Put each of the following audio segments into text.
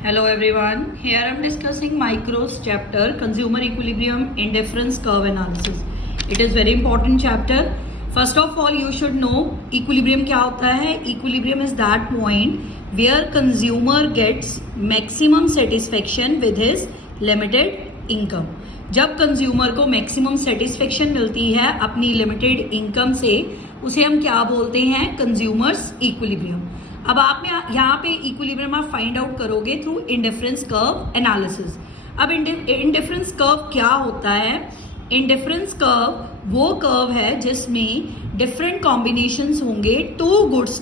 Hello everyone, here I am discussing Micro's chapter Consumer Equilibrium Indifference Curve Analysis. It is very important chapter. First of all, you should know equilibrium क्या होता है. Equilibrium is that point where consumer gets maximum satisfaction with his limited income. जब consumer को maximum satisfaction मिलती है अपनी limited income से, उसे हम क्या बोलते हैं? Consumer's equilibrium. अब आप में यहाँ पे इक्विलिब्रियम आप फाइंड आउट करोगे थ्रू इंडिफरेंस कर्व एनालिसिस. अब इंडिफरेंस कर्व क्या होता है? इंडिफरेंस कर्व वो कर्व है जिसमें डिफरेंट कॉम्बिनेशंस होंगे टू गुड्स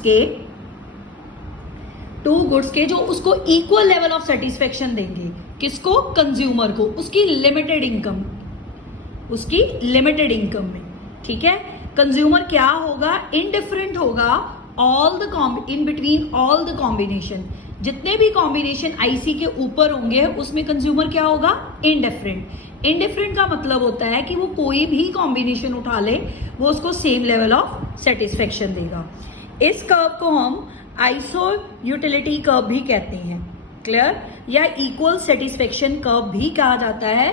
के जो उसको इक्वल लेवल ऑफ सेटिस्फेक्शन देंगे. किसको? कंज्यूमर को, उसकी लिमिटेड इनकम में. ठीक है, कंज्यूमर क्या होगा? इनडिफरेंट होगा in between all the combination. जितने भी कॉम्बिनेशन आईसी के ऊपर होंगे उसमें कंज्यूमर क्या होगा? इनडिफरेंट का मतलब होता है कि वो कोई भी कॉम्बिनेशन उठा ले, वो उसको सेम लेवल ऑफ सेटिस्फेक्शन देगा. इस कर्व को हम आइसो यूटिलिटी कर्व भी कहते हैं. क्लियर? या इक्वल सेटिस्फेक्शन कर्व भी कहा जाता है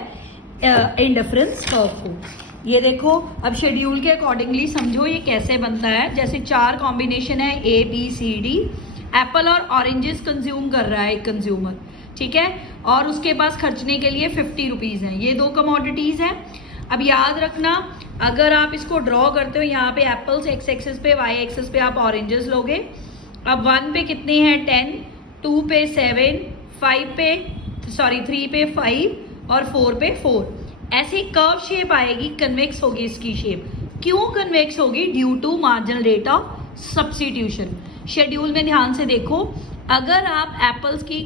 इंडिफरेंस कर्व को. ये देखो, अब शेड्यूल के अकॉर्डिंगली समझो ये कैसे बनता है. जैसे 4 कॉम्बिनेशन है A B C D. Apple और ऑरेंजेस कंज्यूम कर रहा है एक कंज्यूमर, ठीक है, और उसके पास खर्चने के लिए 50 रुपीज हैं. ये 2 कमोडिटीज हैं. अब याद रखना, अगर आप इसको ड्रॉ करते हो, यहाँ पे एप्पल्स एक्स एक्सिस पे, वाई एक्सिस पे आप ऑरेंजेस लोगे. अब 1 पे कितने हैं? 10, 2 पे 7, 3 पे 5 और 4 पे 4. ऐसे कर्व शेप आएगी, कन्वेक्स होगी इसकी शेप. क्यों कन्वेक्स होगी? Due to marginal rate of substitution. Schedule में ध्यान से देखो, अगर आप एप्पल्स की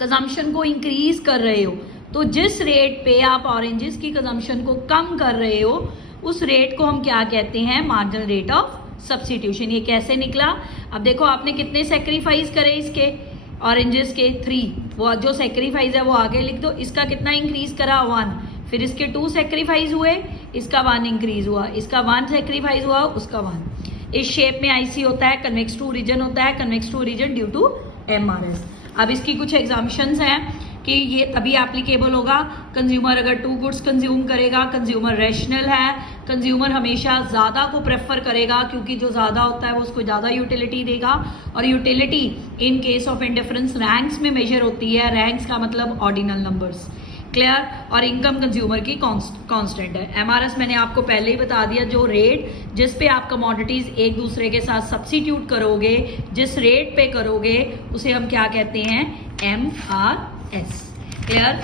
कंजम्पशन को इंक्रीज कर रहे हो तो जिस रेट पे आप ऑरेंजेस की कंजम्पशन को कम कर रहे हो उस रेट को हम क्या कहते हैं? Marginal rate of substitution. ये कैसे निकला? अब देखो, आपने कितने सेक्रीफाइस करे इसके? ऑरेंजेस के 3. वो जो सेक्रीफाइस है वो आगे लिख दो. इसका कितना इंक्रीज करा? 1. फिर इसके 2 सेक्रीफाइस हुए, इसका 1 इंक्रीज हुआ, इसका 1 सेक्रीफाइस हुआ, उसका 1. इस शेप में आईसी होता है, कन्वेक्स टू रीजन होता है. Convex to origin due to MRS. अब इसकी कुछ एग्जाम्पशंस हैं कि ये तभी एप्लीकेबल होगा. कंज्यूमर अगर 2 गुड्स कंज्यूम करेगा, कंज्यूमर रेशनल है, कंज्यूमर हमेशा ज़्यादा को प्रेफर करेगा क्योंकि जो ज़्यादा होता है वो उसको ज़्यादा यूटिलिटी देगा. और utility in case of indifference ranks में मेजर होती है. रैंक्स का मतलब ऑर्डिनल नंबर्स. क्लियर? और इनकम कंज्यूमर की कांस्टेंट है. एमआरएस मैंने आपको पहले ही बता दिया, जो रेट जिस पे आप कमोडिटीज एक दूसरे के साथ सब्स्टिट्यूट करोगे, जिस रेट पे करोगे, उसे हम क्या कहते हैं? एमआरएस. क्लियर?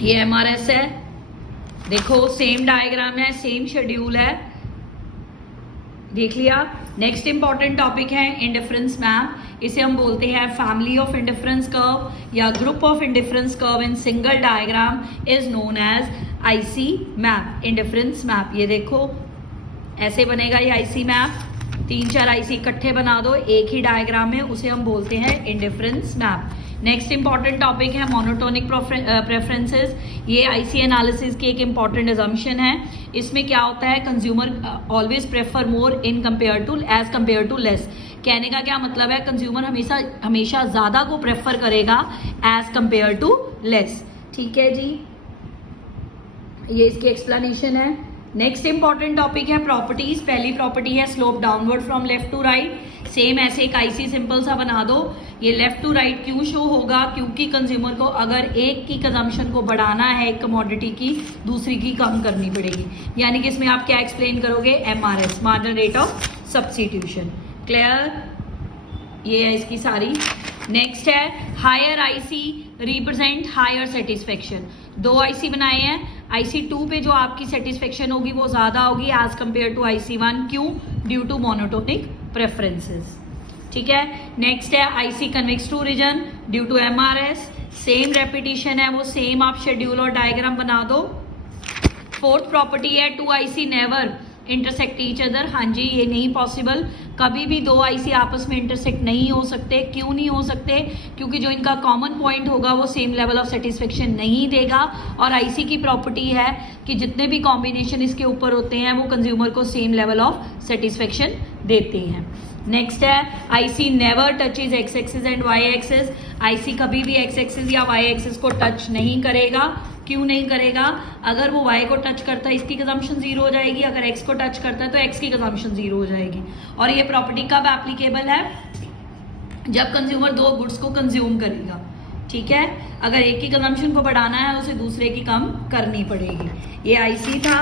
ये एमआरएस है. देखो, सेम डायग्राम है, सेम शेड्यूल है. देख लिया. नेक्स्ट इंपॉर्टेंट टॉपिक है इंडिफरेंस मैप. इसे हम बोलते हैं फैमिली ऑफ इंडिफरेंस कर्व या group of indifference curve in single diagram is known as IC map, indifference map. ये देखो, ऐसे बनेगा ये आईसी मैप. 3-4 आईसी इकट्ठे बना दो एक ही डायग्राम में, उसे हम बोलते हैं indifference map. Next important topic है मोनोटोनिक प्रेफरेंसेस. ये आईसी एनालिसिस की एक इंपॉर्टेंट अजम्पशन है. इसमें क्या होता है? Consumer always prefer more in as compare to less. कहने का क्या मतलब है? कंज्यूमर हमेशा ज्यादा को प्रेफर करेगा एज कंपेयर टू लेस. ठीक है जी, ये इसकी एक्सप्लेनेशन है. नेक्स्ट इंपॉर्टेंट टॉपिक है प्रॉपर्टीज. पहली प्रॉपर्टी है slope downward from left to right. Same ऐसे एक आईसी सिंपल सा बना दो. ये लेफ्ट टू राइट क्यों शो होगा? क्योंकि कंज्यूमर को अगर एक की कंजम्पशन को बढ़ाना है, एक कमोडिटी की, दूसरी की कम करनी पड़ेगी. यानी कि इसमें आप क्या एक्सप्लेन करोगे? MRS, marginal rate of substitution. Clear? ये है इसकी सारी. नेक्स्ट है higher IC represent higher satisfaction. 2 IC बनाए हैं. आईसी 2 पे जो आपकी सेटिस्फेक्शन होगी वो ज्यादा होगी एज कंपेयर टू आईसी 1. क्यों? Due to monotonic preferences. ठीक है. नेक्स्ट है IC convex to origin due to MRS. Same repetition है, वो सेम आप शेड्यूल और डायग्राम बना दो. 4th प्रॉपर्टी है 2 IC never intersect each other, हाँ जी ये नहीं पॉसिबल, कभी भी दो आईसी आपस में इंटरसेक्ट नहीं हो सकते। क्यों नहीं हो सकते? क्योंकि जो इनका कॉमन पॉइंट होगा वो सेम लेवल ऑफ सेटिस्फेक्शन नहीं देगा, और आईसी की प्रॉपर्टी है कि जितने भी कॉम्बिनेशन इसके ऊपर होते हैं वो कंज्यूमर को सेम लेवल ऑफ सेटिस्फेक्शन देते हैं। नेक्स्ट है IC never touches X axis and Y axis, IC कभी भी एक्स एक्सिस या वाई एक्सिस को टच नहीं करेगा। क्यों नहीं करेगा? अगर वो y को टच करता है इसकी कंजम्पशन जीरो हो जाएगी, अगर x को टच करता है तो x की कंजम्पशन जीरो हो जाएगी। और ये प्रॉपर्टी कब एप्लीकेबल है? जब कंज्यूमर दो गुड्स को कंज्यूम करेगा, ठीक है। अगर एक की कंजम्पशन को बढ़ाना है उसे दूसरे की कम करनी पड़ेगी। ये आईसी था,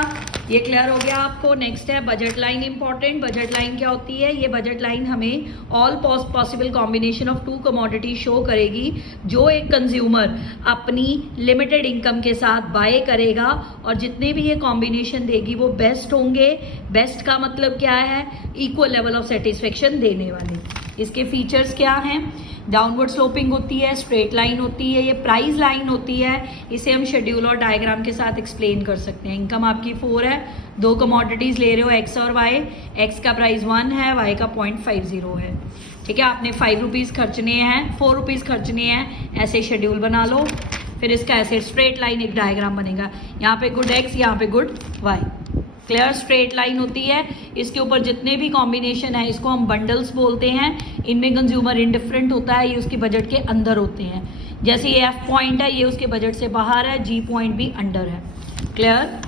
ये क्लियर हो गया आपको। नेक्स्ट है budget line important. Budget line क्या होती है? ये बजट लाइन हमें all possible combination of two commodity show करेगी जो एक कंज्यूमर अपनी लिमिटेड इनकम के साथ बाय करेगा, और जितने भी ये कॉम्बिनेशन देगी वो बेस्ट होंगे। बेस्ट का मतलब क्या है? इक्वल लेवल ऑफ सेटिस्फेक्शन देने वाले। इसके फीचर्स क्या हैं? डाउनवर्ड स्लोपिंग होती है, स्ट्रेट लाइन होती है, ये प्राइस लाइन होती है। इसे हम शेड्यूल और डायग्राम के साथ एक्सप्लेन कर सकते हैं। इनकम आपकी 4 है, दो कमोडिटीज ले रहे हो एक्स और वाई, एक्स का प्राइस 1 है, वाई का 0.50 है, ठीक है। आपने 5 रुपीज़ खर्चने हैं, 4 रुपीज़ खर्चने हैं, ऐसे शेड्यूल बना लो। फिर इसका ऐसे स्ट्रेट लाइन एक डायग्राम बनेगा, यहाँ पे गुड एक्स, यहाँ पे good Y. Clear? Straight line होती है, इसके ऊपर जितने भी कॉम्बिनेशन है इसको हम बंडल्स बोलते हैं। इनमें कंज्यूमर इंडिफरेंट होता है, ये उसके बजट के अंदर होते हैं। जैसे ये एफ पॉइंट है, ये उसके बजट से बाहर है, जी पॉइंट भी अंडर है। क्लियर?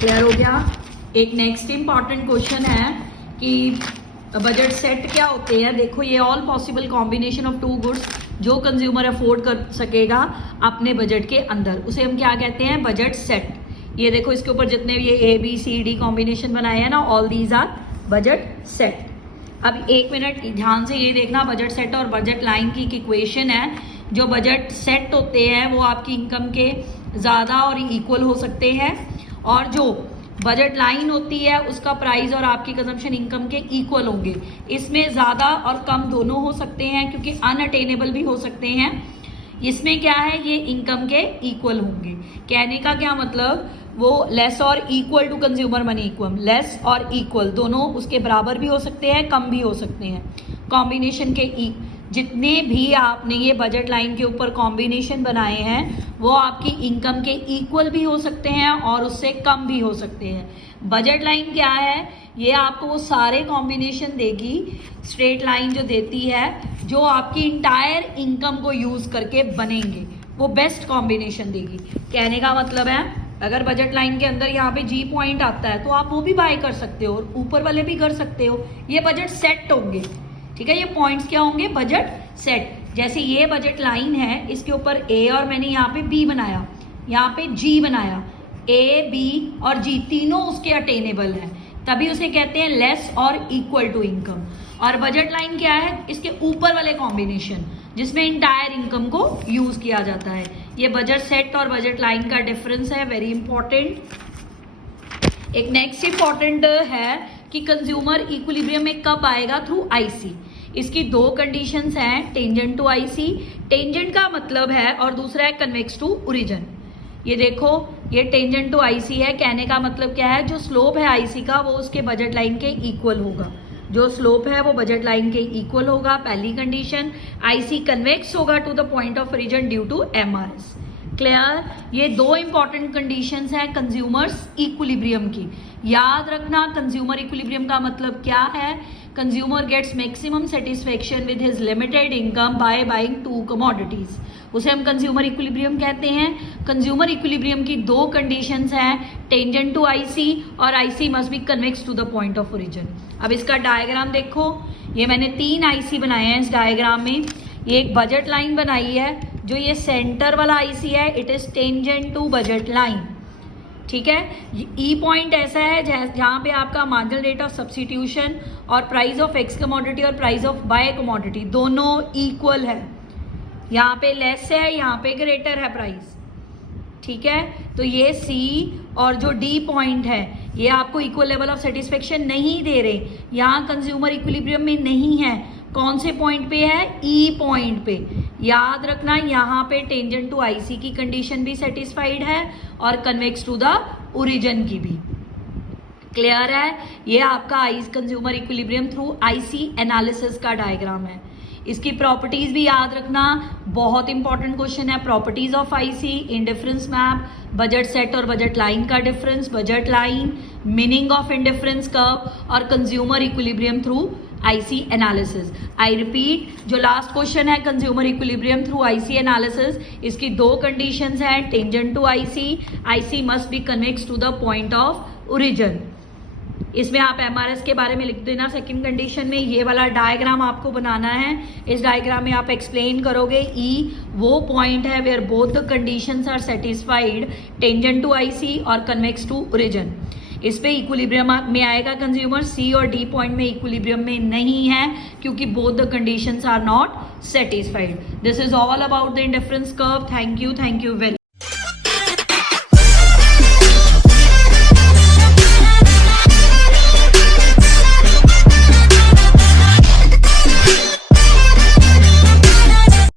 क्लियर हो गया। एक नेक्स्ट इंपॉर्टेंट क्वेश्चन है कि बजट सेट क्या होते हैं। देखो ये all possible combination of two goods जो कंज्यूमर अफोर्ड कर सकेगा अपने बजट के अंदर, उसे हम क्या कहते हैं? Budget set. ये देखो इसके ऊपर जितने भी ये ABCD कॉम्बिनेशन बनाए हैं ना, all these are budget set. अब एक मिनट ध्यान से ये देखना, बजट सेट और बजट लाइन की इक्वेशन है। जो बजट सेट होते हैं वो आपकी इनकम के ज़्यादा और इक्वल हो सकते हैं, और जो बजट लाइन होती है उसका प्राइस और आपकी कंजम्पशन इनकम के इक्वल होंगे। इसमें ज़्यादा और कम दोनों हो सकते हैं, क्योंकि अनअटेनेबल भी हो सकते हैं। इसमें क्या है? ये इनकम के इक्वल होंगे। कहने का क्या मतलब? वो लेस और equal to consumer money equal, less और इक्वल दोनों उसके बराबर भी हो सकते हैं, कम भी हो सकते हैं। कॉम्बिनेशन के जितने भी आपने ये बजट लाइन के ऊपर कॉम्बिनेशन बनाए हैं वो आपकी इनकम के इक्वल भी हो सकते हैं और उससे कम भी हो सकते हैं। बजट लाइन क्या है? ये आपको वो सारे कॉम्बिनेशन देगी, स्ट्रेट लाइन जो देती है, जो आपकी इंटायर इनकम को यूज करके बनेंगे, वो बेस्ट कॉम्बिनेशन देगी। कहने का मतलब है अगर बजट लाइन के अंदर यहाँ पे जी पॉइंट आता है तो आप वो भी बाय कर सकते हो और ऊपर वाले भी कर सकते हो। ये बजट सेट होंगे, ठीक है। ये पॉइंट्स क्या होंगे? Budget set. जैसे ये बजट लाइन है, इसके ऊपर ए और मैंने यहाँ पे बी बनाया, यहाँ पे जी बनाया, ए बी और जी तीनों उसके अटेनेबल हैं, तभी उसे कहते हैं लेस और इक्वल टू इनकम। और बजट लाइन क्या है? इसके ऊपर वाले कॉम्बिनेशन जिसमें इंटायर इनकम को यूज किया जाता है। ये बजट सेट और बजट लाइन का डिफरेंस है, वेरी इंपॉर्टेंट। एक नेक्स्ट इंपॉर्टेंट है कि कंज्यूमर इक्विलिब्रियम में कब आएगा? Through IC. इसकी दो कंडीशंस हैं, टेंजेंट टू आईसी, टेंजेंट का मतलब है, और दूसरा है कन्वेक्स टू ओरिजिन। ये देखो ये टेंजेंट टू आईसी है, कहने का मतलब क्या है? जो स्लोप है आईसी का वो उसके बजट लाइन के इक्वल होगा, जो स्लोप है वो बजट लाइन के इक्वल होगा, पहली कंडीशन। आईसी कन्वेक्स होगा to the point of origin due to MRS. Clear? ये दो इंपॉर्टेंट कंडीशंस हैं कंज्यूमर्स इक्विलिब्रियम की। याद रखना कंज्यूमर इक्विलिब्रियम का मतलब क्या है? Consumer gets maximum satisfaction with his limited income by buying two commodities, उसे हम कंज्यूमर इक्विलिब्रियम कहते हैं। कंज्यूमर इक्विलिब्रियम की दो कंडीशंस हैं, टेंजेंट टू आईसी और IC must be convex to the point of origin. अब इसका डायग्राम देखो, ये मैंने 3 आईसी बनाए हैं इस डायग्राम में। ये एक बजट लाइन बनाई है, जो ये सेंटर वाला आईसी है it is tangent to budget line, ठीक है। ई पॉइंट ऐसा है जहां पे आपका मार्जिनल रेट ऑफ सब्स्टिट्यूशन और प्राइस ऑफ एक्स कमोडिटी और प्राइस ऑफ बाय कमोडिटी दोनों इक्वल है। यहाँ पे लेस है, यहाँ पे ग्रेटर है प्राइस, ठीक है। तो ये सी और जो डी पॉइंट है ये आपको इक्वल लेवल ऑफ सेटिस्फेक्शन नहीं दे रहे, यहाँ कंज्यूमर इक्विलिब्रियम में नहीं है। कौन से पॉइंट पे है? ई पॉइंट पे। याद रखना यहाँ पे टेंजेंट टू आईसी की कंडीशन भी सेटिस्फाइड है और कन्वेक्स टू द ओरिजिन की भी। क्लियर है? ये आपका IC consumer equilibrium through IC analysis का डायग्राम है। इसकी प्रॉपर्टीज भी याद रखना, बहुत इंपॉर्टेंट क्वेश्चन है। Properties of IC, indifference map, budget set और बजट लाइन का difference, budget line, meaning of indifference curve और consumer equilibrium through IC analysis. I repeat, जो लास्ट क्वेश्चन है consumer equilibrium through IC analysis, इसकी दो conditions हैं, tangent to IC, IC must be convex to the point of origin. इसमें आप MRS के बारे में लिख देना। सेकंड कंडीशन में ये वाला डायग्राम आपको बनाना है। इस डायग्राम में आप एक्सप्लेन करोगे ई वो पॉइंट है where both the conditions are satisfied, tangent to IC और कन्वेक्स टू ओरिजिन। इस पे इक्विलिब्रियम में आएगा कंज्यूमर, सी और डी पॉइंट में इक्विलिब्रियम में नहीं है क्योंकि both the conditions are not satisfied. This is all about the indifference curve. Thank you very